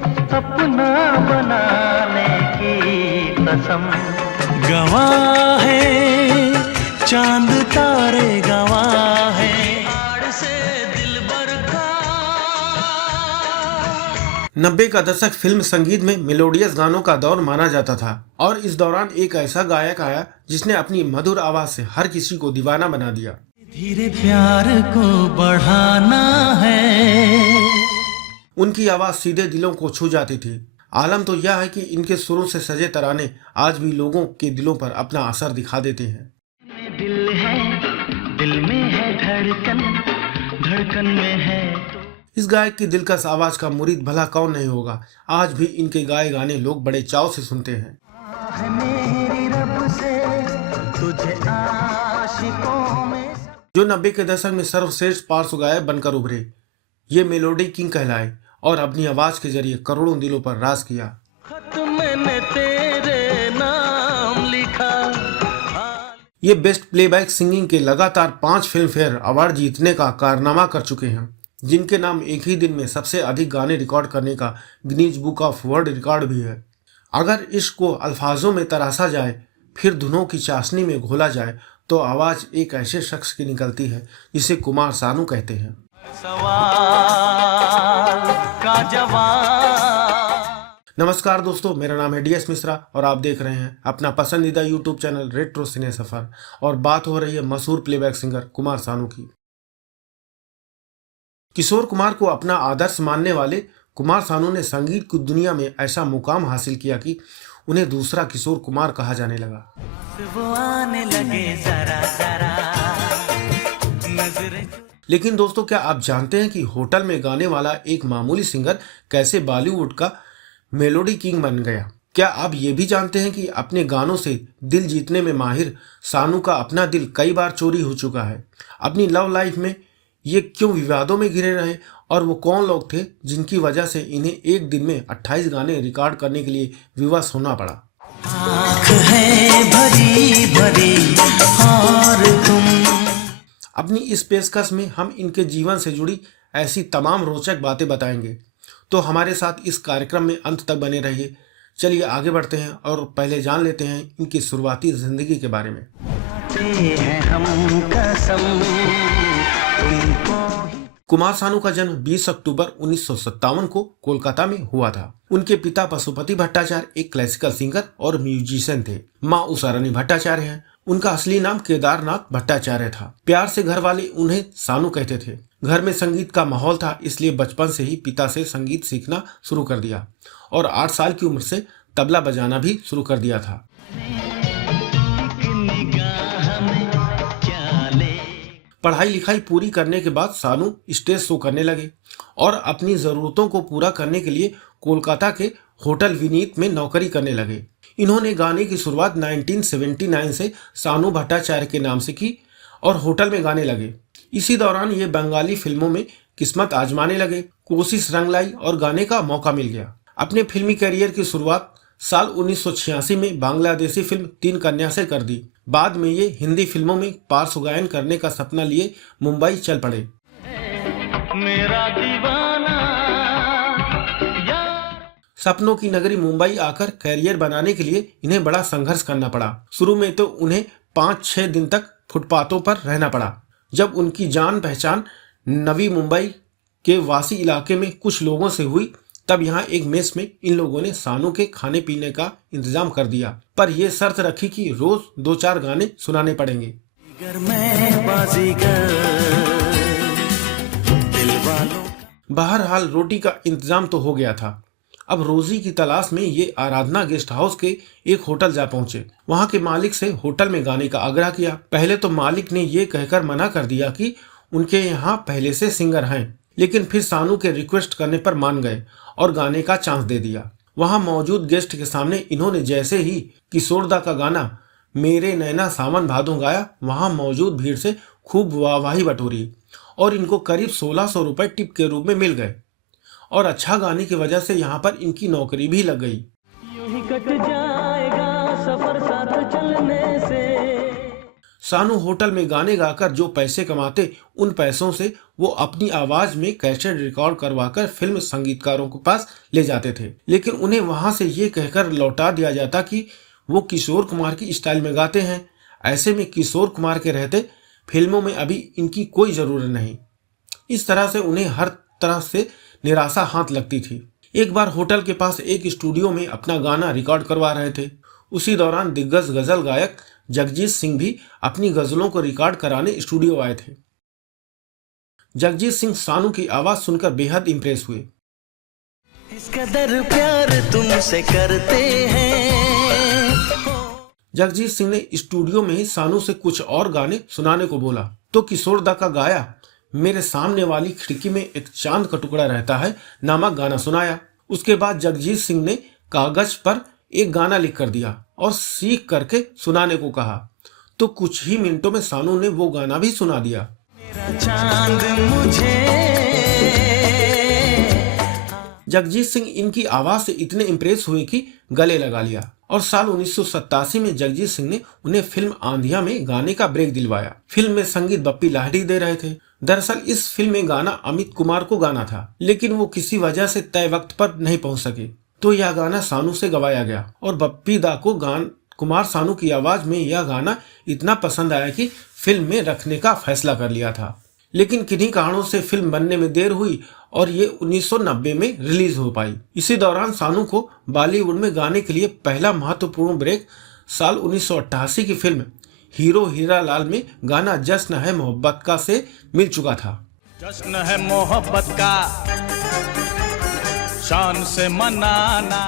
अपना बनाने की कसम। गवाह है चांद तारे, गवाह है आड़ से दिलबर का। 90 का दशक फिल्म संगीत में मेलोडियस गानों का दौर माना जाता था और इस दौरान एक ऐसा गायक आया जिसने अपनी मधुर आवाज से हर किसी को दीवाना बना दिया। धीरे प्यार को बढ़ाना है। उनकी आवाज सीधे दिलों को छू जाती थी। आलम तो यह है कि इनके सुरों से सजे तराने आज भी लोगों के दिलों पर अपना असर दिखा देते हैं। दिल है, दिल में है धड़कन, धड़कन में है। इस गायक की दिलकश आवाज का मुरीद भला कौन नहीं होगा। आज भी इनके गाए गाने लोग बड़े चाव से सुनते हैं। मेरी रब से तुझे आशिकों में। जो 90 के दशक में सर्वश्रेष्ठ पार्श्व गायक बनकर उभरे, ये मेलोडी किंग कहलाए और अपनी आवाज के जरिए करोड़ों दिलों पर राज किया। खत मैंने तेरे नाम लिखा। ये बेस्ट प्लेबैक सिंगिंग के लगातार 5 फिल्म फेयर अवार्ड जीतने का कारनामा कर चुके हैं, जिनके नाम एक ही दिन में सबसे अधिक गाने रिकॉर्ड करने का Guinness book of world record भी है। अगर इश्क को अल्फाजों में तराशा जाए, फिर धुनों की चाशनी में घोला जाए, तो आवाज एक ऐसे शख्स की निकलती है जिसे कुमार सानू कहते हैं। सवाल का जवाब। नमस्कार दोस्तों, मेरा नाम है DS मिश्रा और आप देख रहे हैं अपना पसंदीदा YouTube चैनल रेट्रो सिने सफर। और बात हो रही है मशहूर प्लेबैक सिंगर कुमार सानू की। किशोर कुमार को अपना आदर्श मानने वाले कुमार सानू ने संगीत की दुनिया में ऐसा मुकाम हासिल किया कि उन्हें दूसरा किशोर कुमार कहा जाने लगा। वो आने लगे जरा जरा नजरें। लेकिन दोस्तों, क्या आप जानते हैं कि होटल में गाने वाला एक मामूली सिंगर कैसे बॉलीवुड का मेलोडी किंग बन गया? क्या आप ये भी जानते हैं कि अपने गानों से दिल जीतने में माहिर सानू का अपना दिल कई बार चोरी हो चुका है? अपनी लव लाइफ में ये क्यों विवादों में घिरे रहे और वो कौन लोग थे जिनकी वजह से इन्हें एक दिन में 28 गाने रिकॉर्ड करने के लिए विवश होना पड़ा? आँख है भरी भरी और तुम। अपनी इस पेशकश में हम इनके जीवन से जुड़ी ऐसी तमाम रोचक बातें बताएंगे, तो हमारे साथ इस कार्यक्रम में अंत तक बने रहिए। चलिए आगे बढ़ते हैं और पहले जान लेते हैं इनकी शुरुआती जिंदगी के बारे में। हैं हम कसम तुमको। कुमार सानू का जन्म 20 अक्टूबर 1957 को कोलकाता में हुआ था। उनके पिता पशुपति भट्टाचार्य एक क्लासिकल सिंगर और म्यूजिशियन थे। माँ उषारानी भट्टाचार्य हैं। उनका असली नाम केदारनाथ भट्टाचार्य था। प्यार से घर वाले उन्हें सानू कहते थे। घर में संगीत का माहौल था, इसलिए बचपन से ही पिता से संगीत सीखना शुरू कर दिया और 8 साल की उम्र से तबला बजाना भी शुरू कर दिया था। पढ़ाई लिखाई पूरी करने के बाद सानू स्टेज शो करने लगे और अपनी ज़रूरतों को पूरा करने के लिए कोलकाता के होटल विनीत में नौकरी करने लगे। इन्होंने गाने की शुरुआत 1979 से सानू भट्टाचार्य के नाम से की और होटल में गाने लगे। इसी दौरान ये बंगाली फिल्मों में किस्मत आजमाने लगे। कोशिश रंग लाई और गाने का मौका मिल गया। अपने फिल्मी करियर की शुरुआत साल 1986 में बांग्लादेशी फिल्म 3 कन्या से कर दी। बाद में ये हिंदी फिल्मों में पार्श्व गायन करने का सपना लिए मुंबई चल पड़े। मेरा दीवाना सपनों की नगरी मुंबई आकर कैरियर बनाने के लिए इन्हें बड़ा संघर्ष करना पड़ा। शुरू में तो उन्हें 5-6 दिन तक फुटपाथों पर रहना पड़ा। जब उनकी जान पहचान नवी मुंबई के वासी इलाके में कुछ लोगों से हुई, तब यहाँ एक मेस में इन लोगों ने सानू के खाने पीने का इंतजाम कर दिया, पर यह शर्त रखी कि रोज 2-4 गाने सुनाने पड़ेंगे। बहरहाल रोटी का इंतजाम तो हो गया था। अब रोजी की तलाश में ये आराधना गेस्ट हाउस के एक होटल जा पहुंचे। वहां के मालिक से होटल में गाने का आग्रह किया। पहले तो मालिक ने ये कहकर मना कर दिया कि उनके यहाँ पहले से सिंगर हैं, लेकिन फिर सानू के रिक्वेस्ट करने पर मान गए और गाने का चांस दे दिया। वहां मौजूद गेस्ट के सामने इन्होंने जैसे ही किशोरदा का गाना मेरे नैना सावन भादों गाया, वहां मौजूद भीड़ से खूब वाहवाही बटोरी और इनको करीब 1600 रुपए टिप के रूप में मिल गए और अच्छा गाने की वजह से यहाँ पर इनकी नौकरी भी लग गई। यूं ही कट जाएगा सफर साथ चलने से। सानू होटल में गाने गाकर जो पैसे कमाते, उन पैसों से वो अपनी आवाज में कैसेट रिकॉर्ड करवाकर फिल्म संगीतकारों के पास ले जाते थे, लेकिन उन्हें वहां से ये कहकर लौटा दिया जाता कि वो किशोर कुमार की स्टाइल में गाते हैं। ऐसे में किशोर कुमार के रहते फिल्मों में अभी इनकी कोई जरूरत नहीं। इस तरह से उन्हें हर तरह से निराशा हाथ लगती थी। एक बार होटल के पास एक स्टूडियो में अपना गाना रिकॉर्ड करवा रहे थे। उसी दौरान दिग्गज गजल गायक जगजीत सिंह भी अपनी गजलों को रिकॉर्ड कराने स्टूडियो आए थे। जगजीत सिंह सानू की आवाज सुनकर बेहद इंप्रेस हुए। इस कदर प्यार तुमसे करते हैं। जगजीत सिंह ने स्टूडियो में ही सानू से कुछ और गाने सुनाने को बोला तो किशोर दा का गाया मेरे सामने वाली खिड़की में एक चांद का टुकड़ा रहता है नामक गाना सुनाया। उसके बाद जगजीत सिंह ने कागज पर एक गाना लिख कर दिया और सीख करके सुनाने को कहा, तो कुछ ही मिनटों में सानू ने वो गाना भी सुना दिया। मेरा चांद मुझे। जगजीत सिंह इनकी आवाज से इतने इम्प्रेस हुए कि गले लगा लिया और साल 1987 में जगजीत सिंह ने उन्हें फिल्म आंधिया में गाने का ब्रेक दिलवाया। फिल्म में संगीत बप्पी लाहिड़ी दे रहे थे। दरअसल इस फिल्म में गाना अमित कुमार को गाना था, लेकिन वो किसी वजह से तय वक्त पर नहीं पहुंच सके, तो यह गाना सानू से गवाया गया और बप्पी दा को कुमार सानू की आवाज में यह गाना इतना पसंद आया कि फिल्म में रखने का फैसला कर लिया था। लेकिन किन्हीं कारणों से फिल्म बनने में देर हुई और ये 1990 में रिलीज हो पाई। इसी दौरान सानू को बॉलीवुड में गाने के लिए पहला महत्वपूर्ण ब्रेक साल 1988 की फिल्म हीरो हीरा लाल में गाना जश्न है मोहब्बत का से मिल चुका था। जश्न है मोहब्बत का शान से मनाना।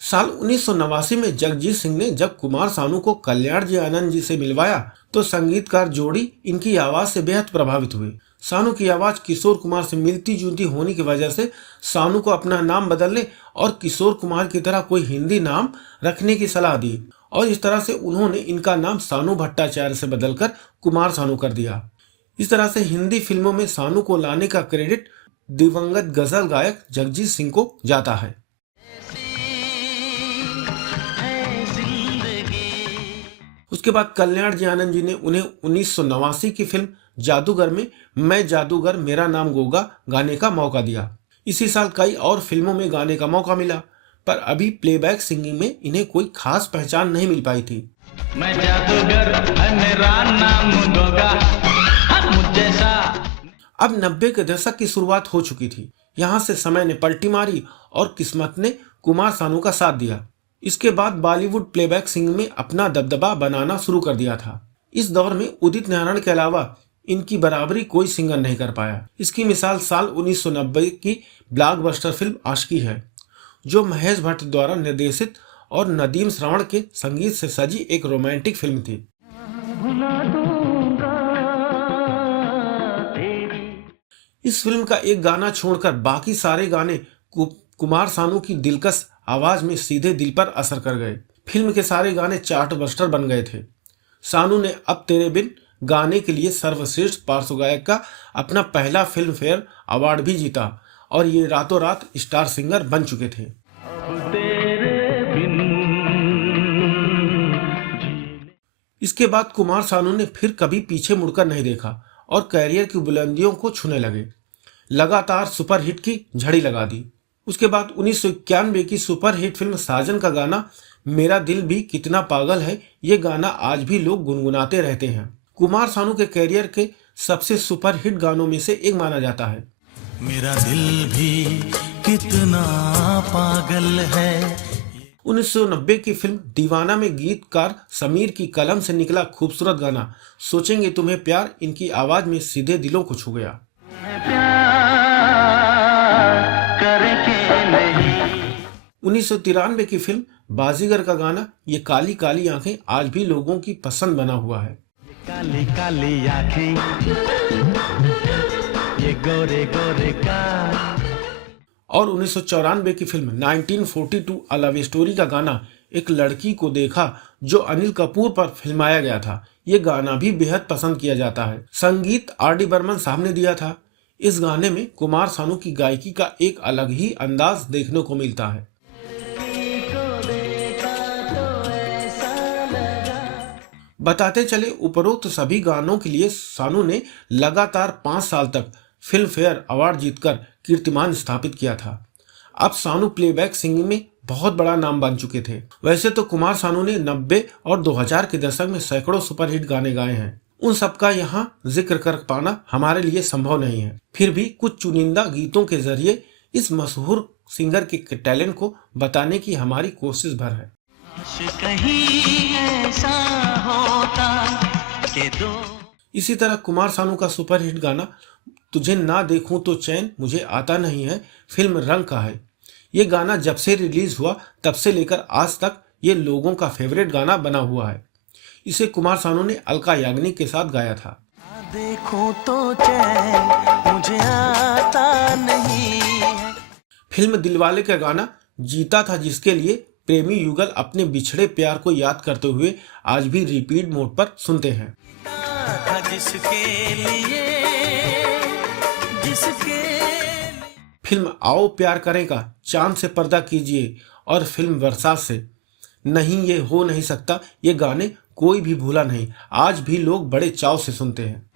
साल 1989 में जगजीत सिंह ने जब कुमार सानू को कल्याण जी आनंद जी से मिलवाया तो संगीतकार जोड़ी इनकी आवाज से बेहद प्रभावित हुए। सानू की आवाज किशोर कुमार से मिलती जुलती होने की वजह से सानू को अपना नाम बदलने और किशोर कुमार की तरह कोई हिंदी नाम रखने की सलाह दी और इस तरह से उन्होंने इनका नाम सानू भट्टाचार्य से बदलकर कुमार सानू कर दिया। इस तरह से हिंदी फिल्मों में सानू को लाने का क्रेडिट दिवंगत गजल गायक जगजीत सिंह को जाता है। उसके बाद कल्याण जी आनंद जी ने उन्हें 1989 की फिल्म जादूगर में मैं जादूगर मेरा नाम गोगा गाने का मौका दिया। इसी साल कई और फिल्मों में गाने का मौका मिला, पर अभी प्लेबैक सिंगिंग में इन्हें कोई खास पहचान नहीं मिल पाई थी। मैं जादूगर है मेरा नाम गोगा मुझे सा। अब 90 के दशक की शुरुआत हो चुकी थी। यहाँ से समय ने पलटी मारी और किस्मत ने कुमार सानू का साथ दिया। इसके बाद बॉलीवुड प्लेबैक सिंगिंग में अपना दबदबा बनाना शुरू कर दिया था। इस दौर में उदित नारायण के अलावा इनकी बराबरी कोई सिंगर नहीं कर पाया। इसकी मिसाल साल 1990 की ब्लॉकबस्टर फिल्म आशिकी है, जो महेश भट्ट द्वारा निर्देशित और नदीम श्रवण के संगीत से सजी एक रोमांटिक फिल्म थी। इस फिल्म का एक गाना छोड़कर बाकी सारे गाने कुमार सानू की दिलकश आवाज में सीधे दिल पर असर कर गए। फिल्म के सारे गाने चार्ट बस्टर बन गए थे। सानू ने अब तेरे बिन गाने के लिए सर्वश्रेष्ठ पार्श्व गायक का अपना पहला फिल्म फेयर अवार्ड भी जीता और ये रातों रात स्टार सिंगर बन चुके थे। इसके बाद कुमार सानू ने फिर कभी पीछे मुड़कर नहीं देखा और कैरियर की बुलंदियों को छूने लगे। लगातार सुपरहिट की झड़ी लगा दी। उसके बाद 1991 की सुपरहिट फिल्म साजन का गाना मेरा दिल भी कितना पागल है, ये गाना आज भी लोग गुनगुनाते रहते हैं। कुमार सानू के कैरियर के सबसे सुपरहिट गानों में से एक माना जाता है। मेरा दिल भी कितना पागल है। 1990 की फिल्म दीवाना में गीतकार समीर की कलम से निकला खूबसूरत गाना सोचेंगे तुम्हें प्यार इनकी आवाज में सीधे दिलों को छू गया। 1993 की फिल्म बाजीगर का गाना ये काली काली आंखें आज भी लोगों की पसंद बना हुआ है। काली काली आँखें ये गोरे गोरे का। और 1994 की फिल्म 1942 अ लव स्टोरी का गाना एक लड़की को देखा जो अनिल कपूर पर फिल्माया गया था, ये गाना भी बेहद पसंद किया जाता है। संगीत आर.डी. बर्मन साहब ने दिया था। इस गाने में कुमार सानू की गायकी का एक अलग ही अंदाज देखने को मिलता है। बताते चले उपरोक्त सभी गानों के लिए सानू ने लगातार 5 साल तक फिल्म फेयर अवार्ड जीतकर कीर्तिमान स्थापित किया था। अब सानू प्लेबैक सिंगिंग में बहुत बड़ा नाम बन चुके थे। वैसे तो कुमार सानू ने 90 और 2000 के दशक में सैकड़ों सुपरहिट गाने गाए हैं। उन सबका यहाँ जिक्र कर पाना हमारे लिए संभव नहीं है। फिर भी कुछ चुनिंदा गीतों के जरिए इस मशहूर सिंगर के टैलेंट को बताने की हमारी कोशिश भर है। कहीं ऐसा होता कि दो। इसी तरह कुमार सानू का सुपरहिट गाना तुझे ना देखूं तो चैन मुझे आता नहीं है फिल्म रंग का है। ये गाना जब से रिलीज हुआ तब से लेकर आज तक ये लोगों का फेवरेट गाना बना हुआ है। इसे कुमार सानू ने अलका याग्निक के साथ गाया था। देखूं तो चैन मुझे आता नहीं है। फिल्म दिलवाले का गाना जीता था जिसके लिए प्रेमी युगल अपने बिछड़े प्यार को याद करते हुए आज भी रिपीट मोड पर सुनते हैं। फिल्म आओ प्यार करें का चांद से पर्दा कीजिए और फिल्म बरसात से नहीं ये हो नहीं सकता, ये गाने कोई भी भूला नहीं, आज भी लोग बड़े चाव से सुनते हैं।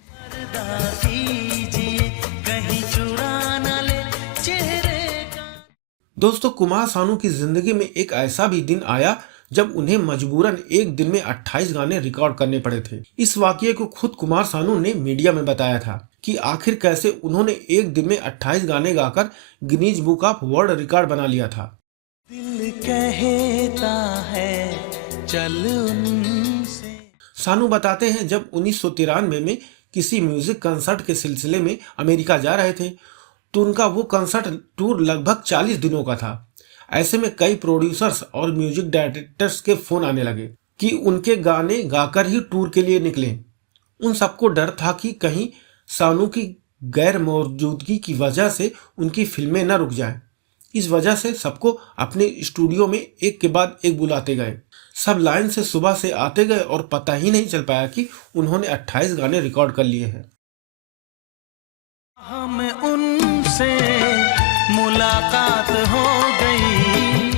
दोस्तों, कुमार सानू की जिंदगी में एक ऐसा भी दिन आया जब उन्हें मजबूरन एक दिन में 28 गाने रिकॉर्ड करने पड़े थे। इस वाकये को खुद कुमार सानू ने मीडिया में बताया था कि आखिर कैसे उन्होंने एक दिन में 28 गाने गाकर Guinness book of world record बना लिया था। दिल कहता है चल उनसे। सानू बताते हैं जब 1993 में किसी म्यूजिक कंसर्ट के सिलसिले में अमेरिका जा रहे थे तो उनका वो कंसर्ट टूर लगभग 40 दिनों का था। ऐसे में कई प्रोड्यूसर्स और म्यूजिक डायरेक्टर्स के फोन आने लगे कि उनके गाने गाकर ही टूर के लिए निकलें। उन सबको डर था कि कहीं सानू की गैर मौजूदगी की वजह से उनकी फिल्में न रुक जाएं। इस वजह से सबको अपने स्टूडियो में एक के बाद एक बुलाते गए। सब लाइन से सुबह से आते गए और पता ही नहीं चल पाया कि उन्होंने 28 गाने रिकॉर्ड कर लिए हैं। हमें उनसे मुलाकात हो गई।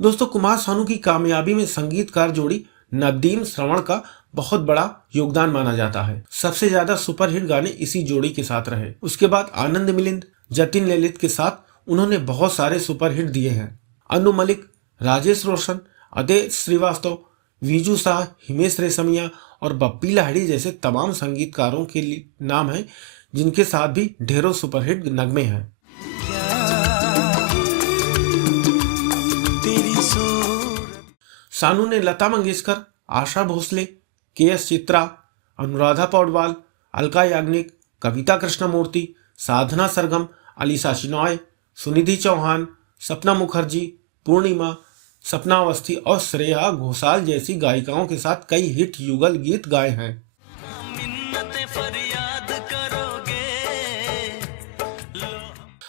दोस्तों, कुमार सानू की कामयाबी में संगीतकार जोड़ी नदीम श्रवण का बहुत बड़ा योगदान माना जाता है। सबसे ज्यादा सुपरहिट गाने इसी जोड़ी के साथ रहे। उसके बाद आनंद मिलिंद, जतिन ललित के साथ उन्होंने बहुत सारे सुपरहिट दिए हैं। अनु मलिक, राजेश रोशन, अजय श्रीवास्तव, विजू शाह, हिमेश रेशमिया और बप्पी लाहिड़ी जैसे तमाम संगीतकारों के नाम हैं जिनके साथ भी ढेरों सुपरहिट नगमे हैं। सानू ने लता मंगेशकर, आशा भोसले, के.एस. चित्रा, अनुराधा पौडवाल, अलका याग्निक, कविता कृष्णमूर्ति, साधना सरगम, अलीशा चिनॉय, सुनिधि चौहान, सपना मुखर्जी, पूर्णिमा, सपना अवस्थी और श्रेया घोषाल जैसी गायिकाओं के साथ कई हिट युगल गीत गाए हैं।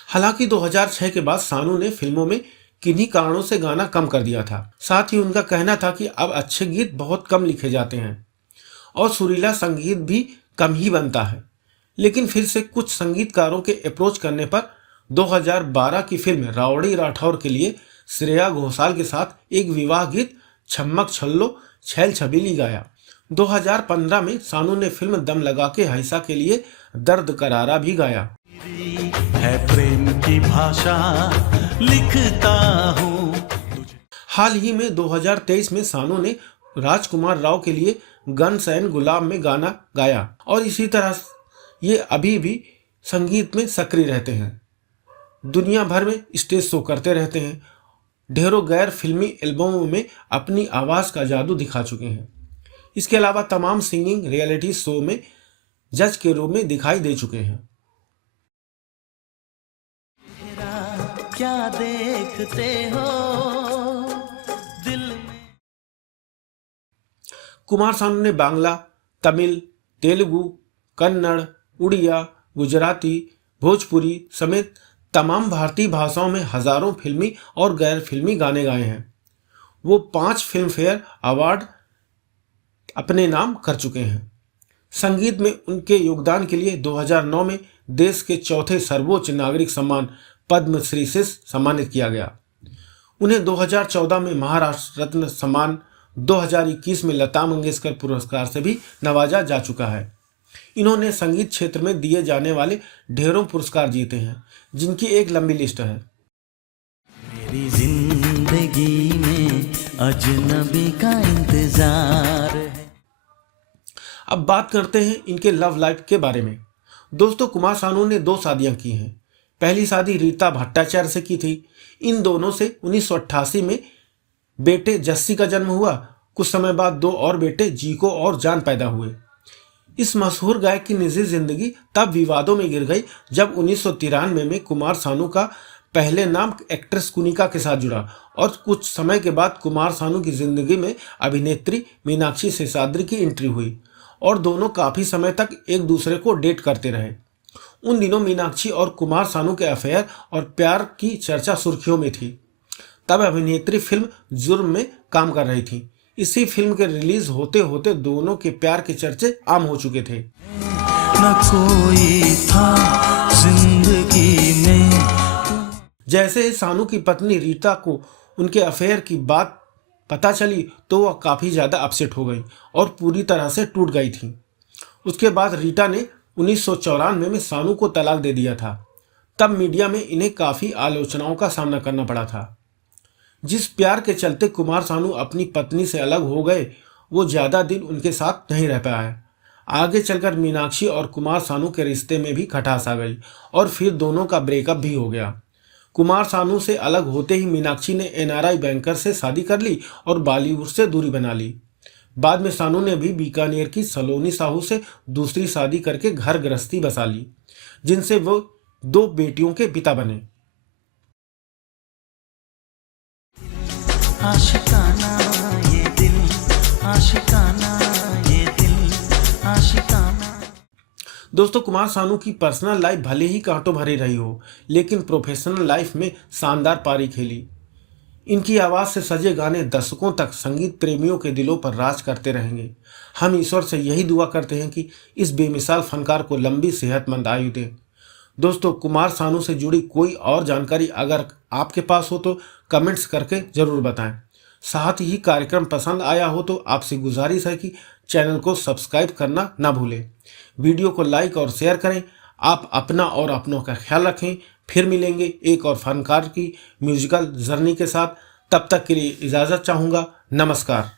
हालांकि 2006 के बाद सानू ने फिल्मों में किन्हीं कारणों से गाना कम कर दिया था। साथ ही उनका कहना था कि अब अच्छे गीत बहुत कम लिखे जाते हैं और सुरीला संगीत भी कम ही बनता है। लेकिन फिर से कुछ संगीतकारों के अप्रोच करने पर 2012 की फिल्म रावड़ी राठौर के लिए श्रेया घोषाल के साथ एक विवाह गीत छम्मक छल्लो छैल छबीली गाया। 2015 में सानू ने फिल्म दम लगा के हैसा के लिए दर्द करारा भी गाया। है प्रेम की भाषा लिखता हूँ। हाल ही में 2023 में सानू ने राजकुमार राव के लिए गन्स एंड गुलाम में गाना गाया और इसी तरह ये अभी भी संगीत में सक्रिय रहते हैं। दुनिया भर में स्टेज शो करते रहते हैं। ढेरों गैर फिल्मी एल्बमों में अपनी आवाज़ का जादू दिखा चुके हैं। इसके अलावा तमाम सिंगिंग रियलिटी शो में जज के रूप में दिखाई दे चुके हैं। क्या देखते हो दिल में। कुमार सानू ने बांग्ला, तमिल, तेलुगु, कन्नड़, उड़िया, गुजराती, भोजपुरी समेत तमाम भारतीय भाषाओं में हजारों फिल्मी और गैर फिल्मी गाने गाए हैं। वो 5 फिल्म फेयर अवार्ड अपने नाम कर चुके हैं। संगीत में उनके योगदान के लिए 2009 में देश के चौथे सर्वोच्च नागरिक सम्मान पद्मश्री से सम्मानित किया गया। उन्हें 2014 में महाराष्ट्र रत्न सम्मान, 2021 में लता मंगेशकर पुरस्कार से भी नवाजा जा चुका है। इन्होंने संगीत क्षेत्र में दिए जाने वाले ढेरों पुरस्कार जीते हैं, जिनकी एक लंबी लिस्ट है। मेरी जिंदगी में अजनबी का इंतजार है। अब बात करते हैं इनके लव लाइफ के बारे में। दोस्तों, कुमार सानू ने 2 शादियां की हैं। पहली शादी रीता भट्टाचार्य से की थी। इन दोनों से 1988 में बेटे जस्सी का जन्म हुआ। कुछ समय बाद 2 और बेटे जीको और जान पैदा हुए। इस मशहूर गायक की निजी जिंदगी तब विवादों में गिर गई जब 1993 में कुमार सानू का पहले नाम एक्ट्रेस कुनिका के साथ जुड़ा और कुछ समय के बाद कुमार सानू की जिंदगी में अभिनेत्री मीनाक्षी शेषाद्री की एंट्री हुई और दोनों काफी समय तक एक दूसरे को डेट करते रहे। उन दिनों मीनाक्षी और कुमार सानू के अफेयर और प्यार की चर्चा सुर्खियों में थी। तब अभिनेत्री फिल्म जुर्म में काम कर रही थी। इसी फिल्म के रिलीज होते होते दोनों के प्यार के चर्चे आम हो चुके थे। न कोई था जिंदगी में। जैसे ही सानू की पत्नी रीता को उनके अफेयर की बात पता चली तो वह काफ़ी ज़्यादा अपसेट हो गई और पूरी तरह से टूट गई थी। उसके बाद रीटा ने 1994 में सानू को तलाक दे दिया था। तब मीडिया में इन्हें काफ़ी आलोचनाओं का सामना करना पड़ा था। जिस प्यार के चलते कुमार सानू अपनी पत्नी से अलग हो गए, वो ज़्यादा दिन उनके साथ नहीं रह पाए। आगे चलकर मीनाक्षी और कुमार सानू के रिश्ते में भी खटास आ गई और फिर दोनों का ब्रेकअप भी हो गया। कुमार सानू से अलग होते ही मीनाक्षी ने NRI बैंकर से शादी कर ली और बॉलीवुड से दूरी बना ली। बाद में सानू ने भी बीकानेर की सलोनी साहू से दूसरी शादी करके घर गृहस्थी बसा ली, जिनसे वो 2 बेटियों के पिता बने। आशिकाना ये दिल, आशिकाना ये दिल, आशिकाना। दोस्तों, कुमार सानू की पर्सनल लाइफ भले ही कांटों भरी रही हो, लेकिन प्रोफेशनल लाइफ में शानदार पारी खेली। इनकी आवाज़ से सजे गाने दशकों तक संगीत प्रेमियों के दिलों पर राज करते रहेंगे। हम ईश्वर से यही दुआ करते हैं कि इस बेमिसाल फनकार को लंबी सेहतमंद आयु दे। दोस्तों, कुमार सानू से जुड़ी कोई और जानकारी अगर आपके पास हो तो कमेंट्स करके ज़रूर बताएं। साथ ही कार्यक्रम पसंद आया हो तो आपसे गुजारिश है कि चैनल को सब्सक्राइब करना ना भूलें। वीडियो को लाइक और शेयर करें। आप अपना और अपनों का ख्याल रखें। फिर मिलेंगे एक और फनकार की म्यूजिकल जर्नी के साथ। तब तक के लिए इजाज़त चाहूँगा। नमस्कार।